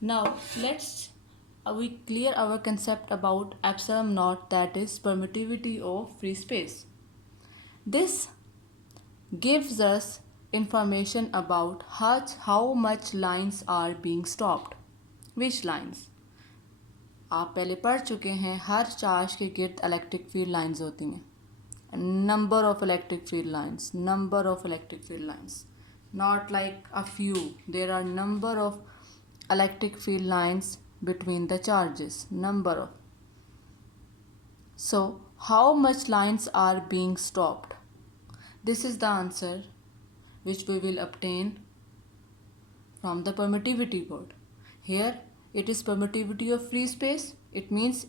Now we clear our concept about epsilon naught, that is permittivity of free space. This gives us information about how much lines are being stopped. Which lines? आप पहले पढ़ चुके हैं हर charge के गिर्द electric field lines होती हैं. Number of electric field lines, not like a few. There are number of electric field lines between the charges, so how much lines are being stopped? This is the answer which we will obtain from the permittivity code. Here it is permittivity of free space. It means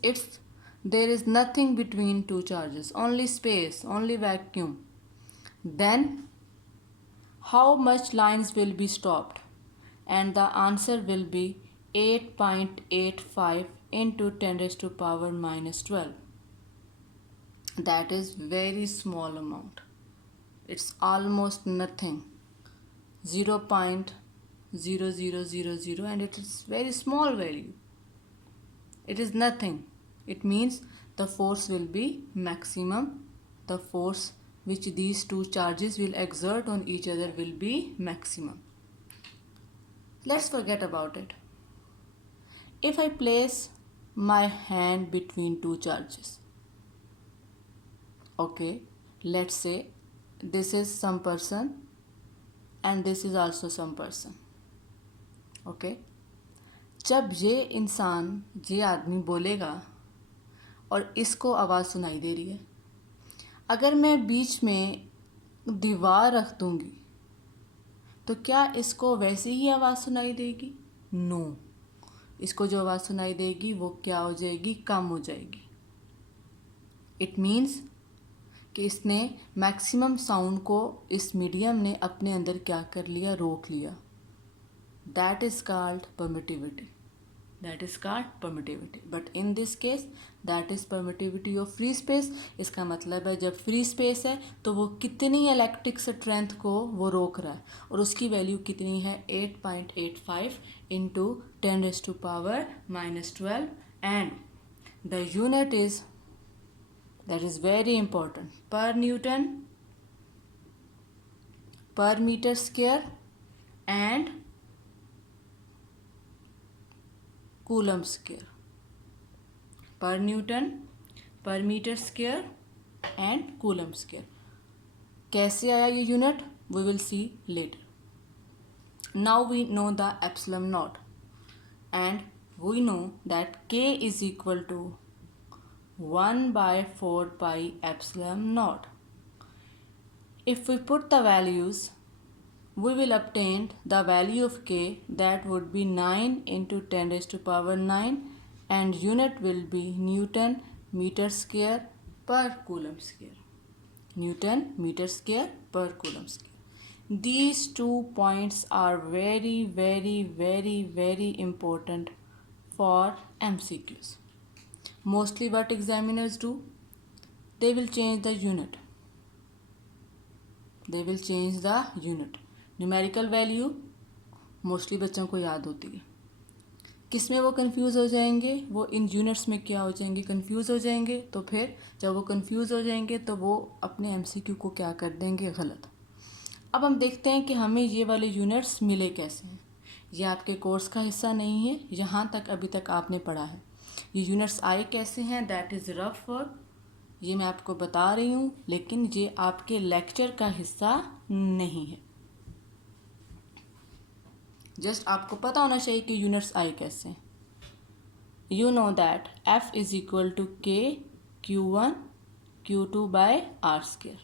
there is nothing between two charges, only space, only vacuum. Then how much lines will be stopped? And the answer will be 8.85 into 10 raised to power minus 12. That is very small amount. It's almost nothing. 0.0000, and it is very small value. It is nothing. It means the force will be maximum. The force which these two charges will exert on each other will be maximum. Let's forget about it. If I place my hand between two charges, okay, let's say this is some person and this is also some person, okay. जब ये आदमी बोलेगा और इसको आवाज़ सुनाई दे रही है, अगर मैं बीच में दीवार रख दूँगी तो क्या इसको वैसे ही आवाज़ सुनाई देगी? नो, इसको जो आवाज़ सुनाई देगी वो क्या हो जाएगी? कम हो जाएगी. इट मीन्स कि इसने मैक्सिमम साउंड को इस मीडियम ने अपने अंदर क्या कर लिया? रोक लिया. That is called permittivity. But in this case that is permittivity of free space. इसका मतलब है जब फ्री स्पेस है तो वो कितनी इलेक्ट्रिक स्ट्रेंथ को वो रोक रहा है, और उसकी वैल्यू कितनी है? 8.85 into 10 raised to power minus 12, and the unit is, that is very important, per Newton, per meter square and coulomb square. Per Newton, per meter square and coulomb square. कैसे आया ये unit? We will see later. Now we know the epsilon naught, and we know that K is equal to 1 by 4 pi epsilon naught. If we put the values, we will obtain the value of K, that would be 9 into 10 raised to power 9, and unit will be Newton meter square per coulomb square. Newton meter square per coulomb square. These 2 points are very, very, very, very important for MCQs. Mostly what examiners do, they will change the unit. Numerical value mostly बच्चों को याद होती है. किस में वो confuse हो जाएंगे? वो इन यूनिट्स में क्या हो जाएंगे? कंफ्यूज हो जाएंगे. तो फिर जब वो कंफ्यूज हो जाएंगे तो वो अपने MCQ को क्या कर देंगे? गलत. अब हम देखते हैं कि हमें ये वाले यूनिट्स मिले कैसे हैं. ये आपके कोर्स का हिस्सा नहीं है, यहाँ तक अभी तक आपने पढ़ा है. ये यूनिट्स आए कैसे हैं, दैट इज़ रफ वर्क. ये मैं आपको बता रही हूँ, लेकिन ये आपके लेक्चर का हिस्सा नहीं है. जस्ट आपको पता होना चाहिए कि यूनिट्स आए कैसे. You know that F is equal to K Q1 Q2 by R square.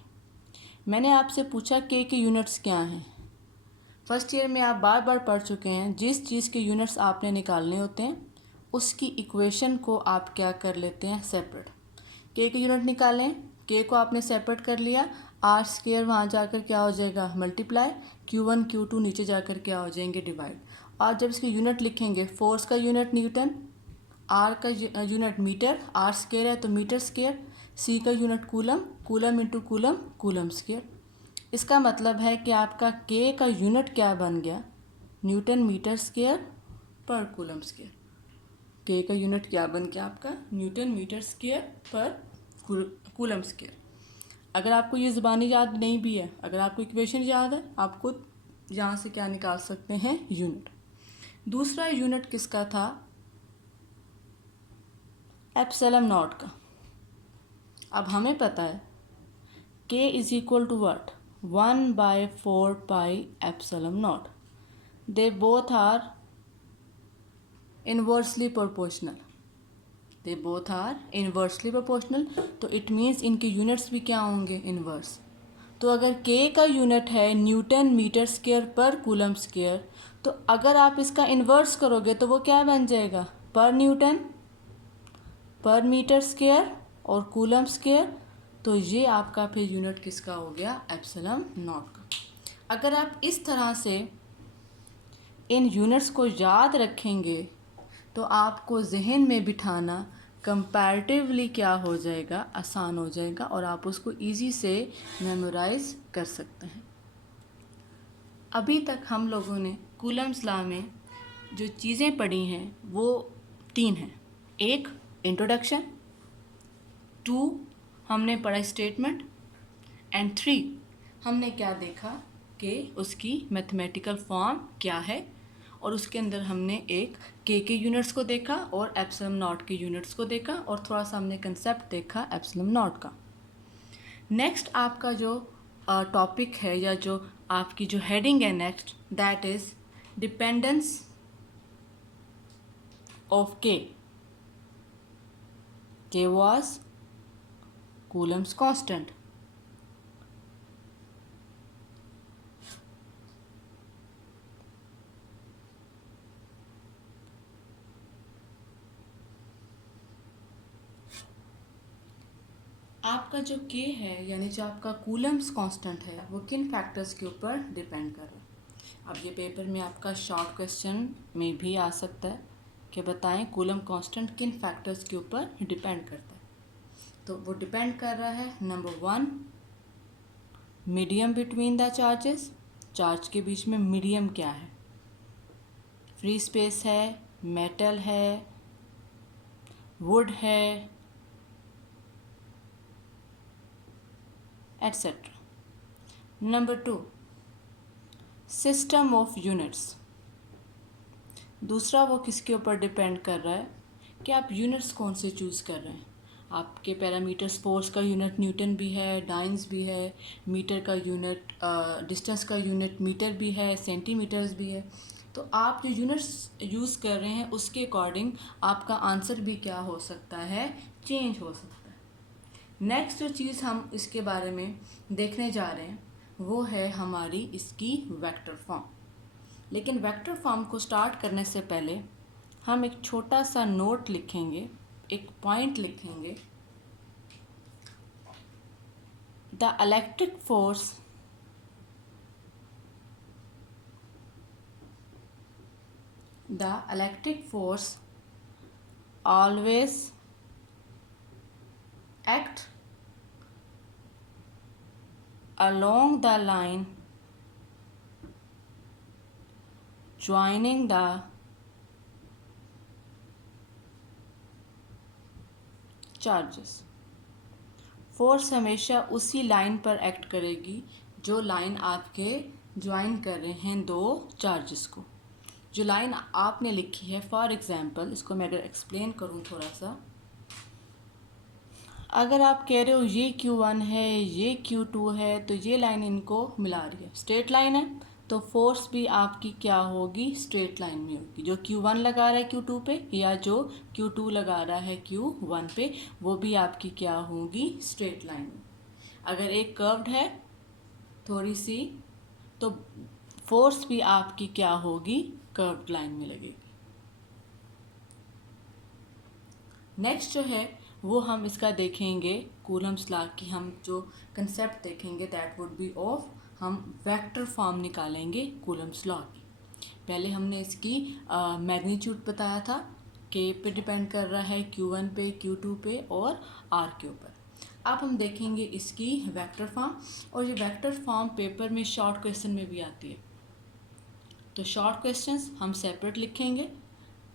मैंने आपसे पूछा K के यूनिट्स क्या हैं. फर्स्ट ईयर में आप बार बार पढ़ चुके हैं. जिस चीज़ के यूनिट्स आपने निकालने होते हैं उसकी इक्वेशन को आप क्या कर लेते हैं? सेपरेट. K के यूनिट निकालें, K को आपने सेपरेट कर लिया, R स्क्वायर वहाँ जाकर क्या हो जाएगा? मल्टीप्लाई. Q1 Q2 नीचे जाकर क्या हो जाएंगे? डिवाइड. और जब इसके यूनिट लिखेंगे, फोर्स का यूनिट न्यूटन, R का यूनिट मीटर, R स्क्वायर है तो मीटर स्क्वायर, C का unit coulomb, coulomb into coulomb, coulomb square. इसका मतलब है कि आपका K का यूनिट क्या बन गया? न्यूटन मीटर स्क्वायर पर कूलम स्क्वायर। के का यूनिट क्या बन गया आपका? न्यूटन मीटर स्क्वायर पर कूलम स्क्वायर। अगर आपको ये ज़बानी याद नहीं भी है, अगर आपको इक्वेशन याद है, आपको यहाँ से क्या निकाल सकते हैं? यूनिट। दूसरा यूनिट किसका था? एप्सिलॉन नॉट का। अब हमें पता है k is equal to what? 1/4 pi epsilon naught. They both are inversely proportional. They both are inversely proportional, तो इट मीन्स इनके यूनिट्स भी क्या होंगे? इनवर्स। तो अगर k का यूनिट है न्यूटन मीटर स्क्वायर पर कूलम स्क्वायर, तो अगर आप इसका इन्वर्स करोगे तो वो क्या बन जाएगा? पर न्यूटन पर मीटर स्क्वायर और कूलम स्क्वायर। तो ये आपका फिर यूनिट किसका हो गया? एप्सिलॉन नॉट का। अगर आप इस तरह से इन यूनिट्स को याद रखेंगे तो आपको जहन में बिठाना कंपैरेटिवली क्या हो जाएगा? आसान हो जाएगा और आप उसको इजी से मेमोराइज कर सकते हैं। अभी तक हम लोगों ने कूलम्स लॉ में जो चीज़ें पढ़ी हैं वो 3 हैं। 1 इंट्रोडक्शन, 2 हमने पढ़ा स्टेटमेंट, एंड 3 हमने क्या देखा कि उसकी मैथमेटिकल फॉर्म क्या है, और उसके अंदर हमने एक के यूनिट्स को देखा और एप्सिलॉन नॉट के यूनिट्स को देखा, और थोड़ा सा हमने कंसेप्ट देखा एप्सिलॉन नॉट का। नेक्स्ट आपका जो टॉपिक है या जो आपकी जो हेडिंग है next, that is dependence of के was Coulomb's constant. आपका जो के है यानी जो आपका कूलम्स कांस्टेंट है वो किन फैक्टर्स के ऊपर डिपेंड कर रहा है। अब ये पेपर में आपका शॉर्ट क्वेश्चन में भी आ सकता है कि बताएं कूलम कांस्टेंट किन फैक्टर्स के ऊपर डिपेंड करता है। तो वो डिपेंड कर रहा है number 1 medium between the charges. Charge के बीच में मीडियम क्या है? फ्री स्पेस है, मेटल है, वुड है, etcetera. Number 2 system of units. दूसरा वो किसके ऊपर डिपेंड कर रहा है कि आप यूनिट्स कौन से चूज़ कर रहे हैं। आपके पैरामीटर्स फोर्स का यूनिट न्यूटन भी है, डाइन्स भी है, मीटर का यूनिट डिस्टेंस का यूनिट मीटर भी है, सेंटीमीटर्स भी है। तो आप जो यूनिट्स यूज़ कर रहे हैं उसके अकॉर्डिंग आपका आंसर भी क्या हो सकता है? चेंज हो सकता है। नेक्स्ट जो चीज़ हम इसके बारे में देखने जा रहे हैं वो है हमारी इसकी वेक्टर फॉर्म। लेकिन वेक्टर फॉर्म को स्टार्ट करने से पहले हम एक छोटा सा नोट लिखेंगे, एक पॉइंट लिखेंगे। The electric force always act along the line joining the charges. Force हमेशा उसी लाइन पर एक्ट करेगी जो लाइन आपके ज्वाइन कर रहे हैं दो चार्जेस को। जो लाइन आपने लिखी है, फॉर एग्जांपल इसको मैं अगर एक्सप्लेन करूँ थोड़ा सा, अगर आप कह रहे हो ये Q1 है, ये Q2 है, तो ये लाइन इनको मिला रही है, स्ट्रेट लाइन है, तो फोर्स भी आपकी क्या होगी? स्ट्रेट लाइन में होगी। जो Q1 लगा रहा है Q2 पे या जो Q2 लगा रहा है Q1 पे, वो भी आपकी क्या होगी? स्ट्रेट लाइन में। अगर एक कर्व्ड है थोड़ी सी, तो फोर्स भी आपकी क्या होगी? कर्व्ड लाइन में लगेगी। नेक्स्ट जो है वो हम इसका देखेंगे कूलम्स लॉ की, हम जो कंसेप्ट देखेंगे दैट वुड बी ऑफ, हम वेक्टर फॉर्म निकालेंगे कूलम्स लॉ की। पहले हमने इसकी मैग्नीट्यूड बताया था, के पे डिपेंड कर रहा है, Q1 पे, Q2 पे और R के ऊपर। अब हम देखेंगे इसकी वेक्टर फॉर्म, और ये वेक्टर फॉर्म पेपर में शॉर्ट क्वेश्चन में भी आती है। तो शॉर्ट क्वेश्चंस हम सेपरेट लिखेंगे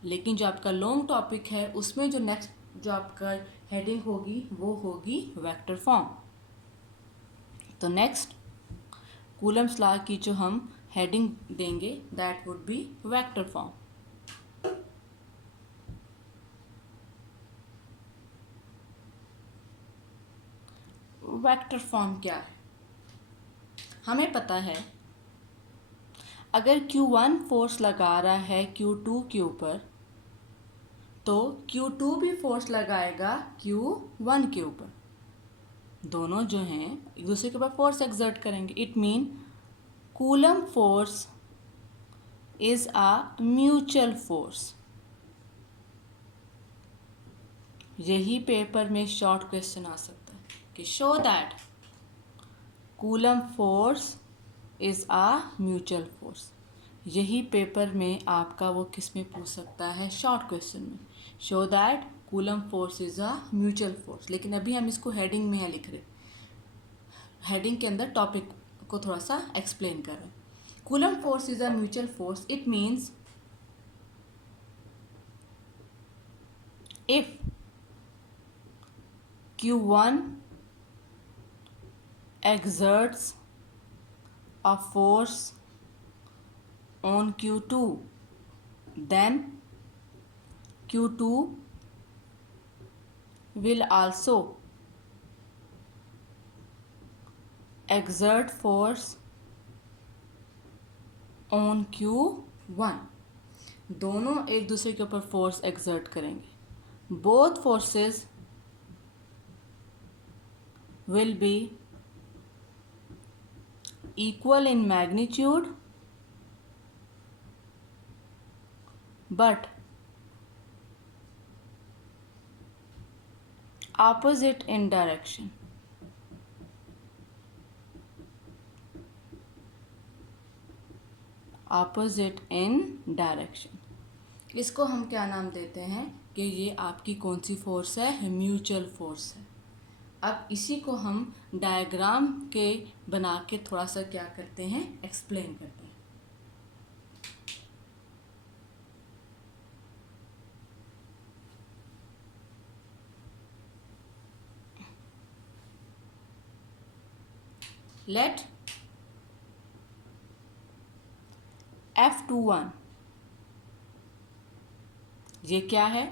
लेकिन जो आपका लॉन्ग टॉपिक है उसमें जो नेक्स्ट जो आपका हेडिंग होगी वो होगी वेक्टर फॉर्म। तो नेक्स्ट कूलम्स लॉ की जो हम हेडिंग देंगे that would be vector form. Vector form क्या है? हमें पता है अगर Q1 फोर्स लगा रहा है Q2 के ऊपर तो Q2 भी फोर्स लगाएगा Q1 के ऊपर। दोनों जो हैं एक दूसरे के ऊपर फोर्स एक्सर्ट करेंगे। It mean coulomb force is a mutual force. यही पेपर में शॉर्ट क्वेश्चन आ सकता है कि show that coulomb force is a mutual force. यही पेपर में आपका वो किस में पूछ सकता है? शॉर्ट क्वेश्चन में। Show that coulomb force is a mutual force. लेकिन अभी हम इसको हेडिंग में लिख रहे, हेडिंग के अंदर टॉपिक को थोड़ा सा एक्सप्लेन कर रहे हैं। Coulomb force is a mutual force. It means if Q1 exerts a force on Q2, then Q2 will also exert force on Q1। दोनों एक दूसरे के ऊपर फोर्स एक्सर्ट करेंगे। Both forces will be equal in magnitude but opposite in direction। Opposite in direction. इसको हम क्या नाम देते हैं कि ये आपकी कौन सी फोर्स है? म्यूचुअल फोर्स है। अब इसी को हम डायग्राम के बना के थोड़ा सा क्या करते हैं? एक्सप्लेन करते हैं। लेट F21 ये क्या है?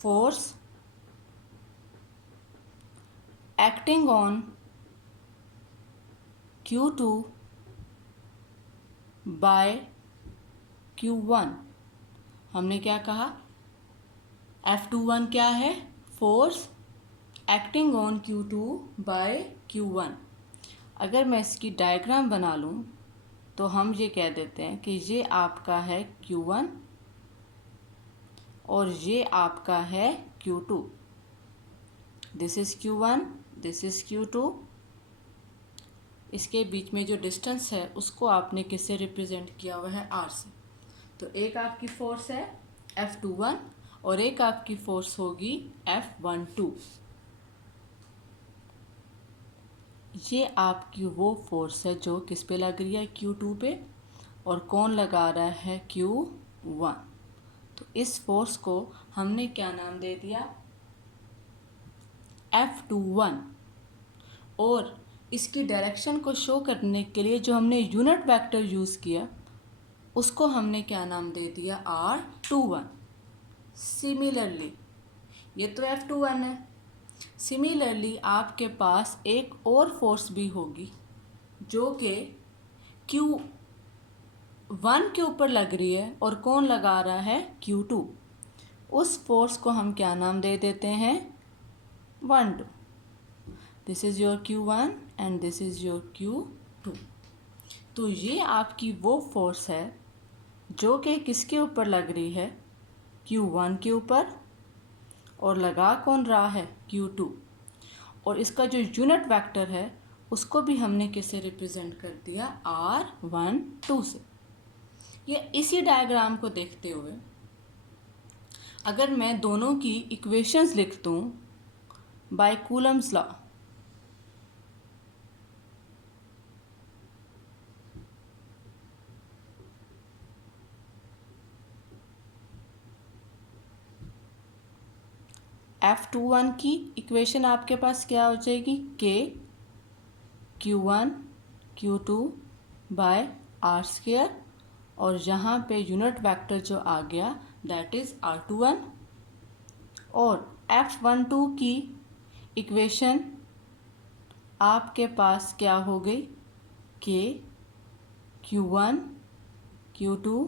Force acting on Q2 by Q1। हमने क्या कहा? F21 क्या है? Force acting on Q2 by Q1। अगर मैं इसकी डायग्राम बना लूँ तो हम ये कह देते हैं कि ये आपका है Q1 और ये आपका है Q2। This is Q1, this is Q2। इसके बीच में जो डिस्टेंस है उसको आपने किससे रिप्रेजेंट किया हुआ है? R से। तो एक आपकी फोर्स है F21 और एक आपकी फोर्स होगी F12। ये आपकी वो फोर्स है जो किस पे लग रही है? Q2 पे। और कौन लगा रहा है? Q1। तो इस फोर्स को हमने क्या नाम दे दिया? F21। और इसकी डायरेक्शन को शो करने के लिए जो हमने यूनिट वेक्टर यूज़ किया उसको हमने क्या नाम दे दिया? R21। सिमिलरली ये तो F21 है। सिमिलरली आपके पास एक और फोर्स भी होगी जो कि Q1 के ऊपर लग रही है और कौन लगा रहा है? Q2। उस फोर्स को हम क्या नाम दे देते हैं? 12। This is your Q1 and this is your Q2। तो ये आपकी वो फोर्स है जो कि किसके ऊपर लग रही है? Q1 के ऊपर। और लगा कौन रहा है? Q2। और इसका जो यूनिट वेक्टर है उसको भी हमने किससे रिप्रेजेंट कर दिया? R12 से। ये इसी डायग्राम को देखते हुए अगर मैं दोनों की इक्वेशंस लिख दूँ बाय कूलम्स लॉ, F21 की इक्वेशन आपके पास क्या हो जाएगी, K Q1 Q2 by are square, और यहाँ पे यूनिट वेक्टर जो आ गया दैट इज़ R21। और F12 की इक्वेशन आपके पास क्या हो गई, K Q1 Q2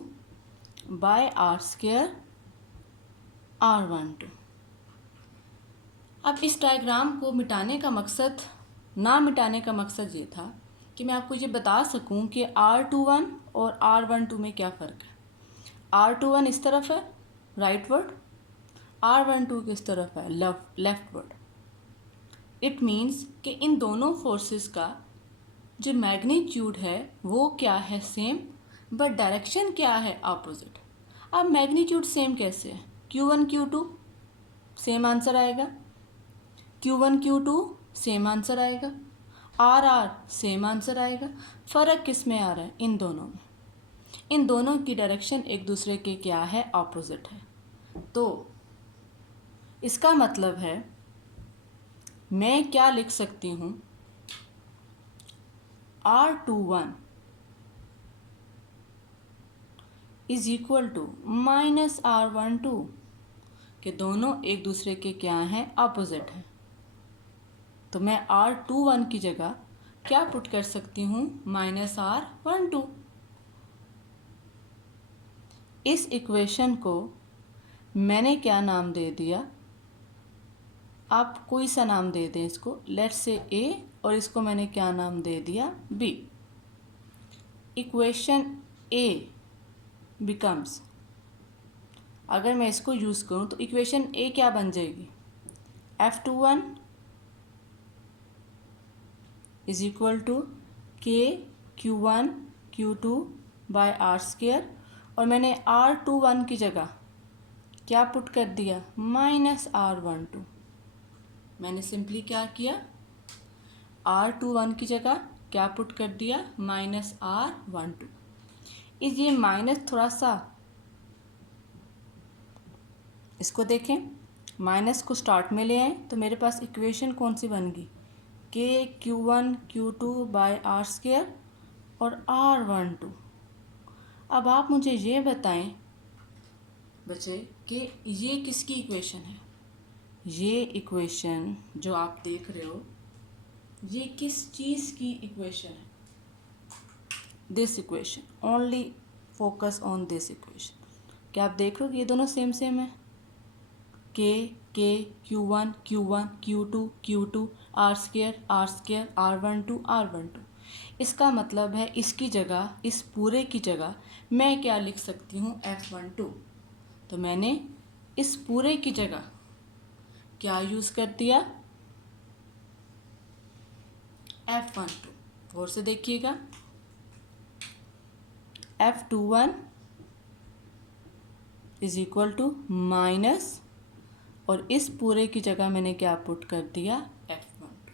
by are square R12। अब इस डायग्राम को मिटाने का मकसद, ना मिटाने का मकसद ये था कि मैं आपको ये बता सकूं कि R21 और R12 में क्या फ़र्क है। R21 इस तरफ है राइटवर्ड, R12 किस तरफ है लेफ्टवर्ड। इट मीन्स कि इन दोनों फोर्सेस का जो मैग्नीट्यूड है वो क्या है, सेम, बट डायरेक्शन क्या है, अपोजिट। अब मैग्नीट्यूड सेम कैसे है, Q1 Q2 सेम आंसर आएगा, Q1 Q2 सेम आंसर आएगा, R सेम आंसर आएगा। फ़र्क किस में आ रहा है, इन दोनों में। इन दोनों की डायरेक्शन एक दूसरे के क्या है, ऑपोजिट है। तो इसका मतलब है मैं क्या लिख सकती हूँ, R21 is equal to minus R12, कि दोनों एक दूसरे के क्या हैं, ऑपोजिट हैं। तो मैं R21 की जगह क्या पुट कर सकती हूँ, माइनस R12। इस इक्वेशन को मैंने क्या नाम दे दिया, आप कोई सा नाम दे दें इसको, लेट्स से A, और इसको मैंने क्या नाम दे दिया, B। इक्वेशन A बिकम्स, अगर मैं इसको यूज़ करूँ तो इक्वेशन A क्या बन जाएगी, F21 is equal to K Q1 Q2 by are square, और मैंने R21 की जगह क्या पुट कर दिया, माइनस R12। मैंने सिंपली क्या किया, R21 की जगह क्या पुट कर दिया, माइनस R12। इस ये माइनस थोड़ा सा इसको देखें, माइनस को स्टार्ट में ले आए तो मेरे पास इक्वेशन कौन सी बन गई, K Q1 Q2 by are square और R12। अब आप मुझे ये बताएं बच्चे कि ये किसकी इक्वेशन है, ये इक्वेशन जो आप देख रहे हो ये किस चीज़ की इक्वेशन है, this equation, only focus on this equation. क्या आप देख रहे हो कि ये दोनों सेम सेम है, K Q1 Q2 Q2 R square R12 R12। इसका मतलब है इसकी जगह, इस पूरे की जगह मैं क्या लिख सकती हूँ, F12। तो मैंने इस पूरे की जगह क्या यूज़ कर दिया, F12। और से देखिएगा, F21 is equal to minus, और इस पूरे की जगह मैंने क्या पुट कर दिया, F12।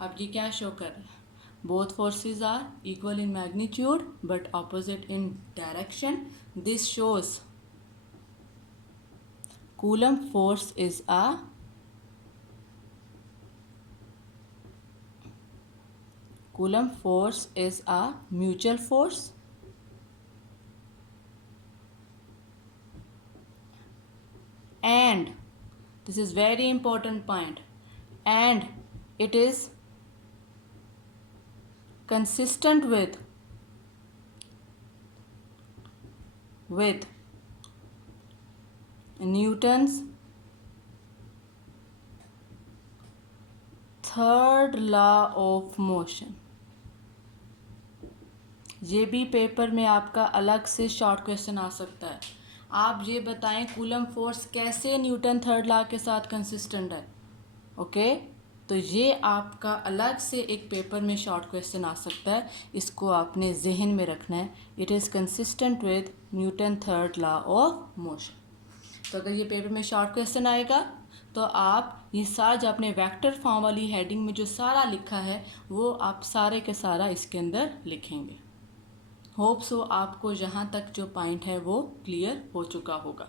अब ये क्या शो कर रहा है, both forces are equal in magnitude but opposite in direction. This shows Coulomb force is a Coulomb force is a mutual force and this is very important point, and it is consistent with Newton's third law of motion. ये भी paper में आपका अलग से short question आ सकता है। आप ये बताएं कूलम फोर्स कैसे न्यूटन थर्ड लॉ के साथ कंसिस्टेंट है, ओके। तो ये आपका अलग से एक पेपर में शॉर्ट क्वेश्चन आ सकता है, इसको आपने जहन में रखना है। It is consistent with Newton third law of motion. तो अगर ये पेपर में शॉर्ट क्वेश्चन आएगा तो आप ये सारा जो आपने वेक्टर फॉर्म वाली हेडिंग में जो सारा लिखा है वो आप सारे के सारा इसके अंदर लिखेंगे। होप सो आपको यहाँ तक जो पॉइंट है वो क्लियर हो चुका होगा।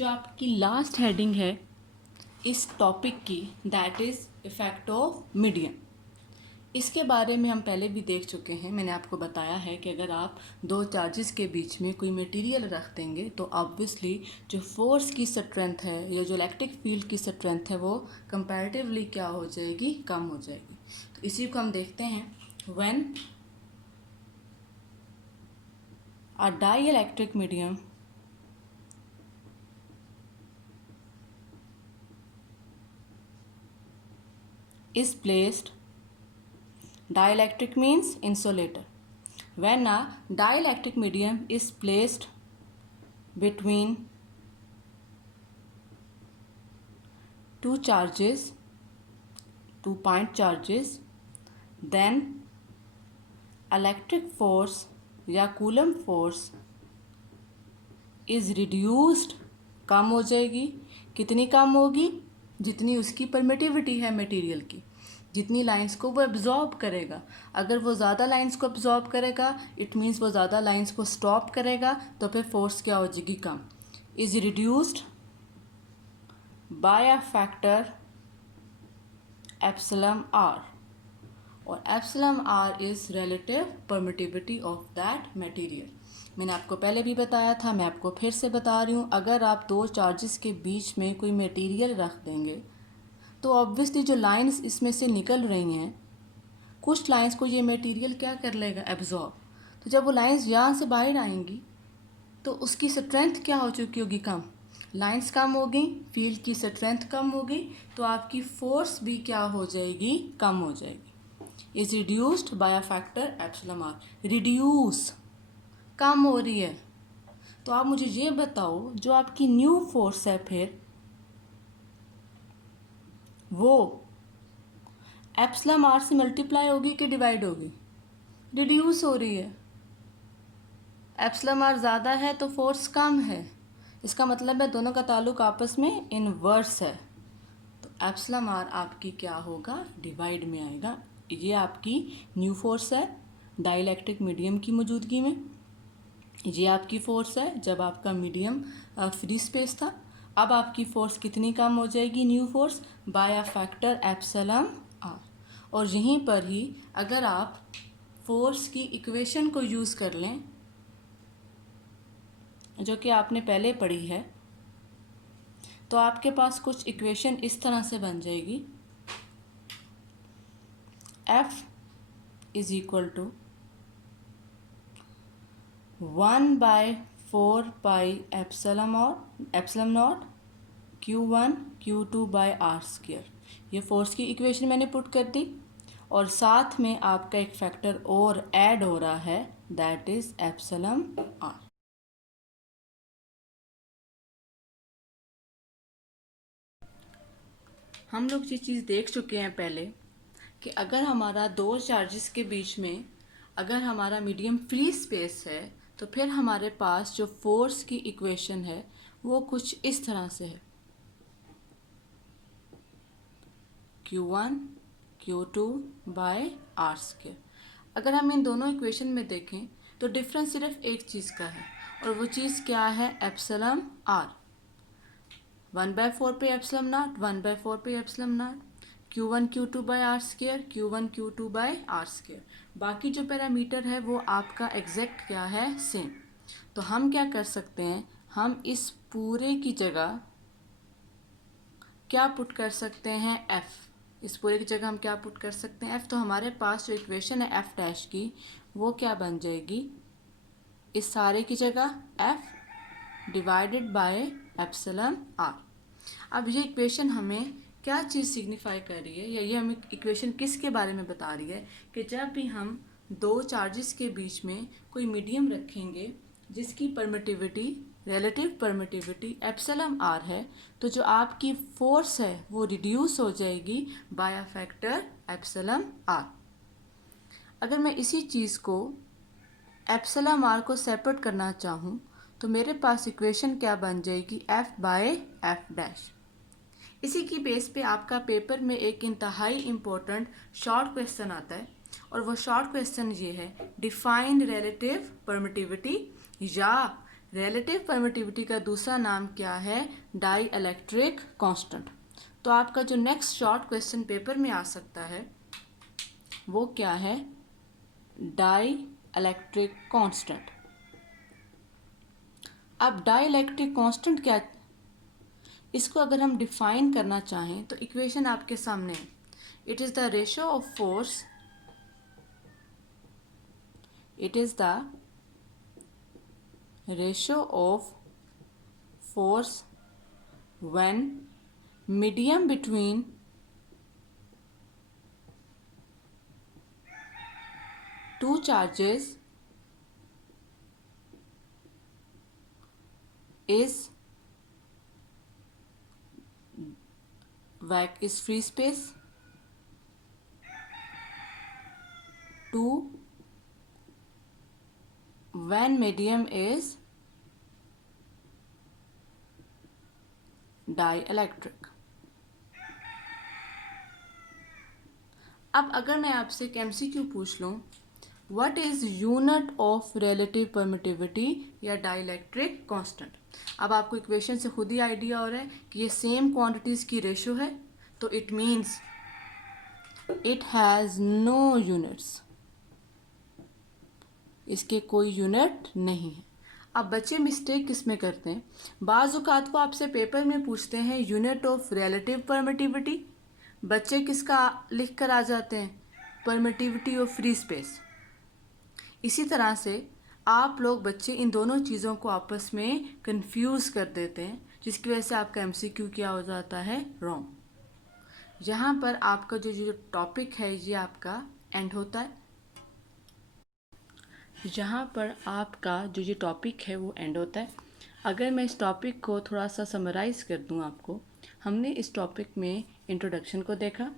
जो आपकी लास्ट हेडिंग है इस टॉपिक की, that is effect of medium. इसके बारे में हम पहले भी देख चुके हैं। मैंने आपको बताया है कि अगर आप दो चार्जेस के बीच में कोई मटेरियल रख देंगे तो ऑब्वियसली जो फोर्स की स्ट्रेंथ है या जो इलेक्ट्रिक फील्ड की स्ट्रेंथ है वो कंपैरेटिवली क्या हो जाएगी, कम हो जाएगी। तो इसी को हम देखते हैं। When a dielectric medium is placed, dielectric means insulator, when a dielectric medium is placed between two charges, 2-point charges, then electric force या कूलम फोर्स इज़ रिड्यूस्ड, कम हो जाएगी। कितनी कम होगी? जितनी उसकी परमिटिविटी है मटेरियल की, जितनी लाइंस को वो एब्जॉर्ब करेगा। अगर वो ज़्यादा लाइंस को एब्जॉर्ब करेगा इट मीन्स वो ज़्यादा लाइंस को स्टॉप करेगा, तो फिर फोर्स क्या हो जाएगी, कम। Is reduced by a factor epsilon r, और epsilon r is relative permittivity of that material. मैंने आपको पहले भी बताया था, मैं आपको फिर से बता रही हूँ। अगर आप दो चार्जेस के बीच में कोई मटेरियल रख देंगे तो ऑब्वियसली जो लाइंस इसमें से निकल रही हैं, कुछ लाइंस को ये मटेरियल क्या कर लेगा, एब्जॉर्ब। तो जब वो लाइंस यहाँ से बाहर आएंगी तो उसकी स्ट्रेंथ क्या हो चुकी होगी, कम। लाइंस कम हो गई, फील्ड की स्ट्रेंथ कम हो गई, तो आपकी फोर्स भी क्या हो जाएगी, कम हो जाएगी। Is reduced by a factor epsilon r. Reduce, कम हो रही है। तो आप मुझे ये बताओ, जो आपकी न्यू फोर्स है फिर वो एप्सिलम आर से मल्टीप्लाई होगी कि डिवाइड होगी? रिड्यूस हो रही है। एप्सिलम आर ज़्यादा है तो फोर्स कम है, इसका मतलब है दोनों का ताल्लुक आपस में इनवर्स है। तो एप्सिलम आर आपकी क्या होगा, डिवाइड में आएगा। ये आपकी न्यू फोर्स है डाइइलेक्ट्रिक मीडियम की मौजूदगी में। ये आपकी फ़ोर्स है जब आपका मीडियम फ्री स्पेस था। अब आपकी फ़ोर्स कितनी कम हो जाएगी, new force, by a factor epsilon r. और यहीं पर ही अगर आप फोर्स की इक्वेशन को यूज़ कर लें, जो कि आपने पहले पढ़ी है, तो आपके पास कुछ इक्वेशन इस तरह से बन जाएगी। F is equal to 1/4 pi epsilon naught Q1 Q2 by are square. ये फोर्स की इक्वेशन मैंने पुट कर दी, और साथ में आपका एक फैक्टर और ऐड हो रहा है, दैट इज एप्सिलम आर। हम लोग ये चीज़ देख चुके हैं पहले कि अगर हमारा दो चार्जेस के बीच में अगर हमारा मीडियम फ्री स्पेस है तो फिर हमारे पास जो फोर्स की इक्वेशन है वो कुछ इस तरह से है, Q1 Q2 by are square. अगर हम इन दोनों इक्वेशन में देखें तो डिफरेंस सिर्फ एक चीज़ का है, और वो चीज़ क्या है, epsilon are. 1/4 pi epsilon naught, 1/4 pi epsilon naught, Q1 Q2 by are square, Q1 Q2 by are square. बाकी जो पैरामीटर है वो आपका एग्जैक्ट क्या है, सेम। तो हम क्या कर सकते हैं, हम इस पूरे की जगह क्या पुट कर सकते हैं, F। इस पूरे की जगह हम क्या पुट कर सकते हैं, F। तो हमारे पास जो इक्वेशन है F डैश की वो क्या बन जाएगी, इस सारे की जगह F divided by epsilon are. अब ये इक्वेशन हमें क्या चीज़ सिग्निफाई कर रही है, या ये हमें इक्वेशन किसके बारे में बता रही है कि जब भी हम दो चार्जेस के बीच में कोई मीडियम रखेंगे जिसकी permittivity, relative permittivity epsilon are है, तो जो आपकी फोर्स है वो रिड्यूस हो जाएगी bye a factor epsilon are. अगर मैं इसी चीज़ को एप्सिलम आर को सेपरेट करना चाहूँ तो मेरे पास इक्वेशन क्या बन जाएगी, F बाय एफ डैश। इसी की बेस पे आपका पेपर में एक इंतहाई इम्पोर्टेंट शॉर्ट क्वेश्चन आता है, और वो शॉर्ट क्वेश्चन ये है, डिफाइन रिलेटिव परमिटिविटी या रिलेटिव परमिटिविटी का दूसरा नाम क्या है? Dielectric constant. तो आपका जो नेक्स्ट शॉर्ट क्वेश्चन पेपर में आ सकता है वो क्या है? Dielectric constant. अब डाई इलेक्ट्रिक कांस्टेंट क्या, इसको अगर हम डिफाइन करना चाहें तो इक्वेशन आपके सामने है। It is the ratio of force, it is the ratio of force when medium between two charges is free space to when medium is dielectric। अब अगर मैं आपसे एक MCQ पूछ लूँ, what is unit of relative permittivity या dielectric constant? अब आपको इक्वेशन से खुद ही आइडिया हो रहा है कि ये सेम क्वांटिटीज की रेशियो है, तो it means it has no units, इसके कोई यूनिट नहीं है। अब बच्चे मिस्टेक किस में करते हैं? बाज़ औक़ात को आपसे पेपर में पूछते हैं यूनिट ऑफ रिलेटिव परमिटिविटी, बच्चे किसका लिख कर आ जाते हैं? Permittivity of free space. इसी तरह से आप लोग बच्चे इन दोनों चीज़ों को आपस में कंफ्यूज कर देते हैं, जिसकी वजह से आपका MCQ क्या हो जाता है? रॉन्ग। यहाँ पर आपका जो टॉपिक है ये आपका एंड होता है। यहाँ पर आपका जो ये टॉपिक है वो एंड होता है। अगर मैं इस टॉपिक को थोड़ा सा समराइज़ कर दूँ आपको, हमने इस टॉपिक में इंट्रोडक्शन को देखा,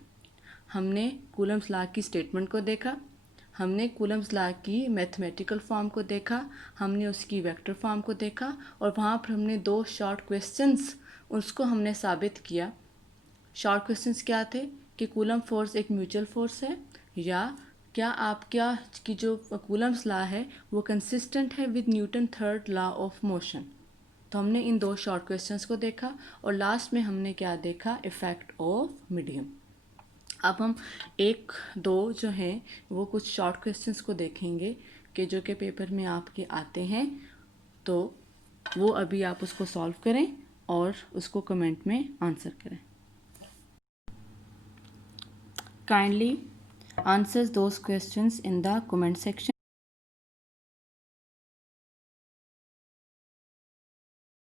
हमने कूलम्स लॉ की स्टेटमेंट को देखा, हमने कूलम्स लॉ की मैथमेटिकल फॉर्म को देखा, हमने उसकी वेक्टर फॉर्म को देखा, और वहाँ पर हमने 2 शॉर्ट क्वेश्चंस उसको हमने साबित किया। शॉर्ट क्वेश्चंस क्या थे कि कूलम फोर्स एक म्यूचुअल फोर्स है, या क्या की जो कूलम्स लॉ है वो कंसिस्टेंट है with Newton third law of motion. तो हमने इन 2 शॉर्ट क्वेश्चंस को देखा, और लास्ट में हमने क्या देखा? Effect of medium. अब हम 1-2 जो हैं वो कुछ शॉर्ट क्वेश्चंस को देखेंगे कि जो कि पेपर में आपके आते हैं, तो वो अभी आप उसको सॉल्व करें और उसको कमेंट में आंसर करें। Kindly answers those questions in the comment section।